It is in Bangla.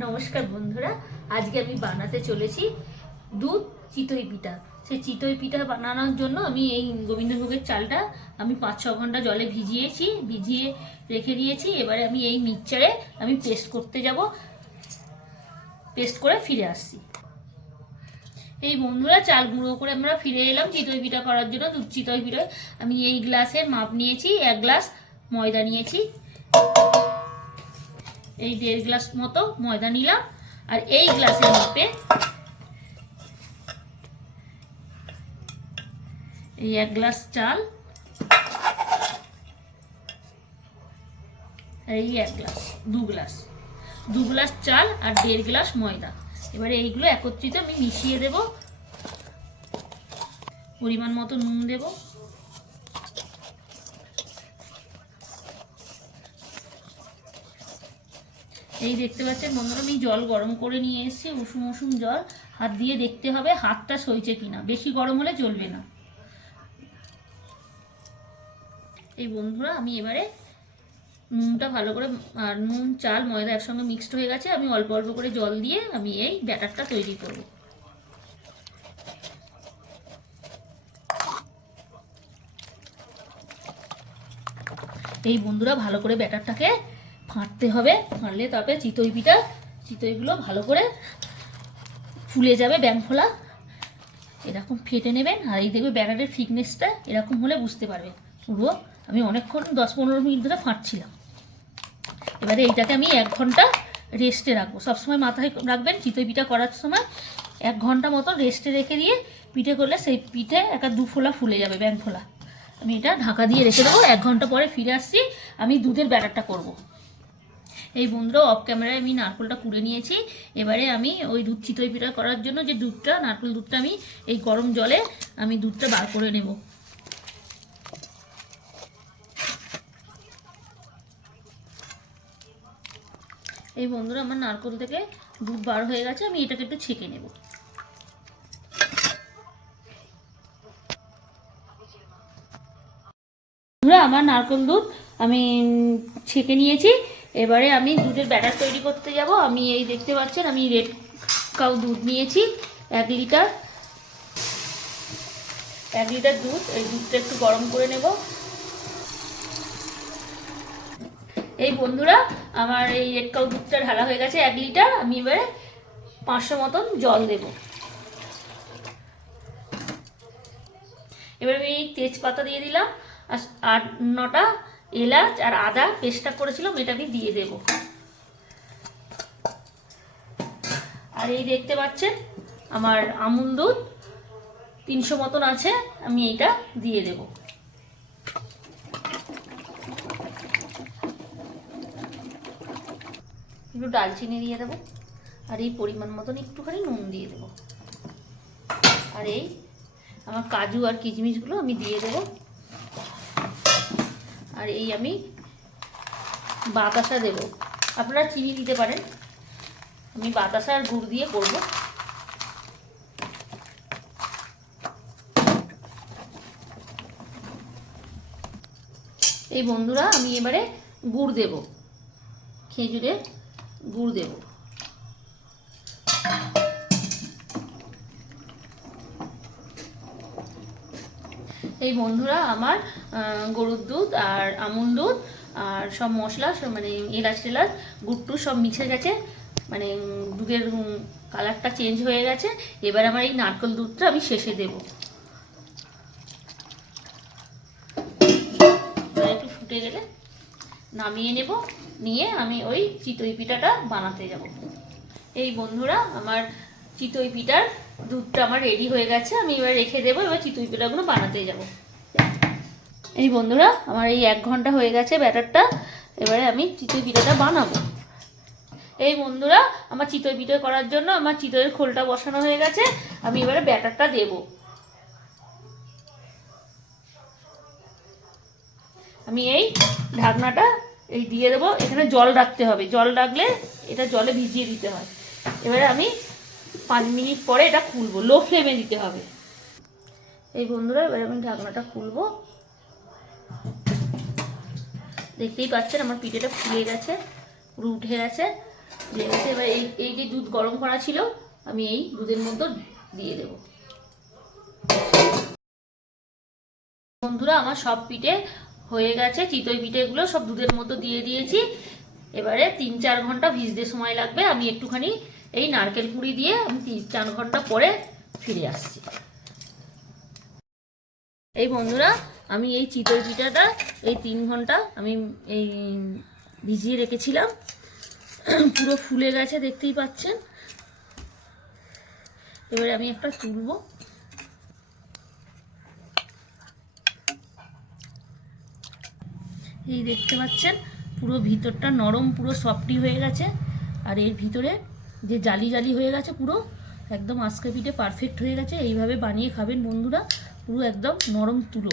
নমস্কার বন্ধুরা, আজকে আমি বানাতে চলেছি দুধ চিতই পিঠা। সেই চিতই পিঠা বানানোর জন্য আমি এই গোবিন্দভোগের চালটা আমি পাঁচ ছ ঘণ্টা জলে ভিজিয়েছি, ভিজিয়ে রেখে দিয়েছি। এবারে আমি এই মিক্সচারে আমি পেস্ট করতে যাব, পেস্ট করে ফিরে আসছি। এই বন্ধুরা, চাল গুঁড়ো করে আমরা ফিরে এলাম চিতই পিঠা করার জন্য, দুধ চিতই পিঠা। আমি এই গ্লাসের মাপ নিয়েছি, এক গ্লাস ময়দা নিয়েছি। এই দেড় গ্লাস মতো ময়দা নিলাম, আর এই গ্লাসের মাপে এই এক গ্লাস চাল, এই এক গ্লাস, দু গ্লাস দু গ্লাস চাল আর দেড় গ্লাস ময়দা। এবারে এইগুলো একত্রিত আমি মিশিয়ে দেব, পরিমাণ মতো নুন দেবো। এই দেখতে পাচ্ছেন বন্ধুরা, আমি জল গরম করে নিয়ে এসেছি, উষুম উষুম জল। হাত দিয়ে দেখতে হবে হাতটা সইছে কিনা। বেশি গরম হলে চলবে না। এই বন্ধুরা, আমি এবারে নুনটা ভালো করে, আর নুন, চাল, ময়দা একসঙ্গে মিক্সড হয়ে গেছে। আমি অল্প অল্প করে জল দিয়ে আমি এই ব্যাটারটা তৈরি করব। এই বন্ধুরা, ভালো করে ব্যাটারটাকে ফাঁটতে হবে, ফাঁড়লে তবে চিতই পিঠা চিতইগুলো ভালো করে ফুলে যাবে ব্যাং ফোলা। এরকম ফেটে নেবেন, আর এই দেখবে ব্যাটারের থিকনেসটা এরকম হলে বুঝতে পারবে। পুরো আমি অনেকক্ষণ দশ পনেরো মিনিট ধরে ফাঁটছিলাম এবারে এইটাকে আমি এক ঘণ্টা রেস্টে রাখব। সবসময় মাথায় রাখবেন চিতই পিঠা করার সময় এক ঘণ্টা মতো রেস্টে রেখে দিয়ে পিঠে করলে সেই পিঠে একটা দু ফোলা ফুলে যাবে ব্যাং ফোলা। আমি এটা ঢাকা দিয়ে রেখে দেবো, এক ঘণ্টা পরে ফিরে আসছি, আমি দুধের ব্যাটারটা করব। এই বন্ধুরা অফ ক্যামেরায় আমি নারকেলটা কুড়ে নিয়েছি। এবারে আমি ওই দুধ চিতই পিঠা করার জন্য যে দুধটা, নারকেল দুধটা আমি এই গরম জলে আমি দুধটা বার করে নেব। এই বন্ধুরা আমার নারকেল থেকে দুধ বার হয়ে গেছে, আমি এটাকে একটু ছেঁকে নেব। আমার নারকেল দুধ আমি ছেঁকে নিয়েছি। এবারে আমি দুধের ব্যাটার তৈরি করতে যাব। আমি এই দেখতে পাচ্ছেন, আমি রেড কাউ দুধ নিয়েছি, এক লিটার। এক লিটার দুধ, এই দুধটা একটু গরম করে নেব। এই বন্ধুরা, আমার এই রেড কাউ দুধটা ঢালা হয়ে গেছে, এক লিটার। আমি এবারে পাঁচশো মতন জল দেব। এবার আমি তেজপাতা দিয়ে দিলাম আর আট নটা এলাচ আর আদা পেস্টটা করেছিলাম এটা আমি দিয়ে দেব। আর এই দেখতে পাচ্ছেন, আমার আমুল দুধ, তিনশো মতন আছে, আমি এইটা দিয়ে দেব। একটু ডালচিনি দিয়ে দেবো, আর এই পরিমাণ মতন একটুখানি নুন দিয়ে দেবো। আর এই আমার কাজু আর কিচমিচগুলো আমি দিয়ে দেবো। আর এই আমি বাতাসা দেব। আপনারা চিনি দিতে পারেন। আমি বাতাসা আর গুড় দিয়ে করব। এই বন্ধুরা, আমি এবারে গুড় দেব। খেজুরের গুড় দেব। এই বন্ধুরা, আমার গরুর দুধ আর আমুল দুধ আর সব মশলা মানে এলাচ টেলাচ গুড়টু সব মিশে গেছে। মানে দুধের কালারটা চেঞ্জ হয়ে গেছে। এবার আমার এই নারকেল দুধটা আমি শেষে দেব। একটু ফুটে গেলে নামিয়ে নেব। নিয়ে আমি ওই চিতই পিঠাটা বানাতে যাব। এই বন্ধুরা, আমার চিতই পিঠার দুধটা আমার রেডি হয়ে গেছে। আমি এবার রেখে দেবো, এবার চিতই পিঠাগুলো বানাতে যাব। এই বন্ধুরা, আমার এই এক ঘণ্টা হয়ে গেছে ব্যাটারটা। এবারে আমি চিতই পিঠাটা বানাবো। এই বন্ধুরা, আমার চিতই পিঠে করার জন্য আমার চিতইয়ের খোলটা বসানো হয়ে গেছে। আমি এবারে ব্যাটারটা দেব। আমি এই ঢাকনাটা এই দিয়ে দেবো। এখানে জল রাখতে হবে। জল রাখলে এটা জলে ভিজিয়ে দিতে হয়। এবারে আমি পাঁচ মিনিট পরে এটা খুলবো। লো ফ্লেমে দিতে হবে। এই বন্ধুরা, এবারে আমি ঢাকনাটা খুলবো। দেখতেই পাচ্ছেন, আমার পিঠেটা ফুলে গেছে পুরো উঠে গেছে ফুলে গেছে এবার এই এই যে দুধ গরম করা ছিল, আমি এই দুধের মধ্যে দিয়ে দেবো। বন্ধুরা, আমার সব পিঠে হয়ে গেছে, চিতই পিঠেগুলো সব দুধের মধ্যে দিয়ে দিয়েছি। এবারে তিন চার ঘণ্টা ভিজতে সময় লাগবে, আমি একটুখানি এই নারকেল কুড়ি দিয়ে আমি তিন চার ঘণ্টা পরে ফিরে আসছি। এই বন্ধুরা আমি এই চিতই পিঠাটা, এই তিন ঘণ্টা আমি এই ভিজিয়ে রেখেছিলাম। পুরো ফুলে গেছে, দেখতেই পাচ্ছেন। এবারে আমি একটা তুলবো। এই দেখতে পাচ্ছেন, পুরো ভিতরটা নরম, পুরো সফটি হয়ে গেছে। আর এর ভিতরে যে জালি জালি হয়ে গেছে পুরো, একদম আজকে পিঠে পারফেক্ট হয়ে গেছে। এইভাবে বানিয়ে খাবেন বন্ধুরা, পুরো একদম নরম তুলো।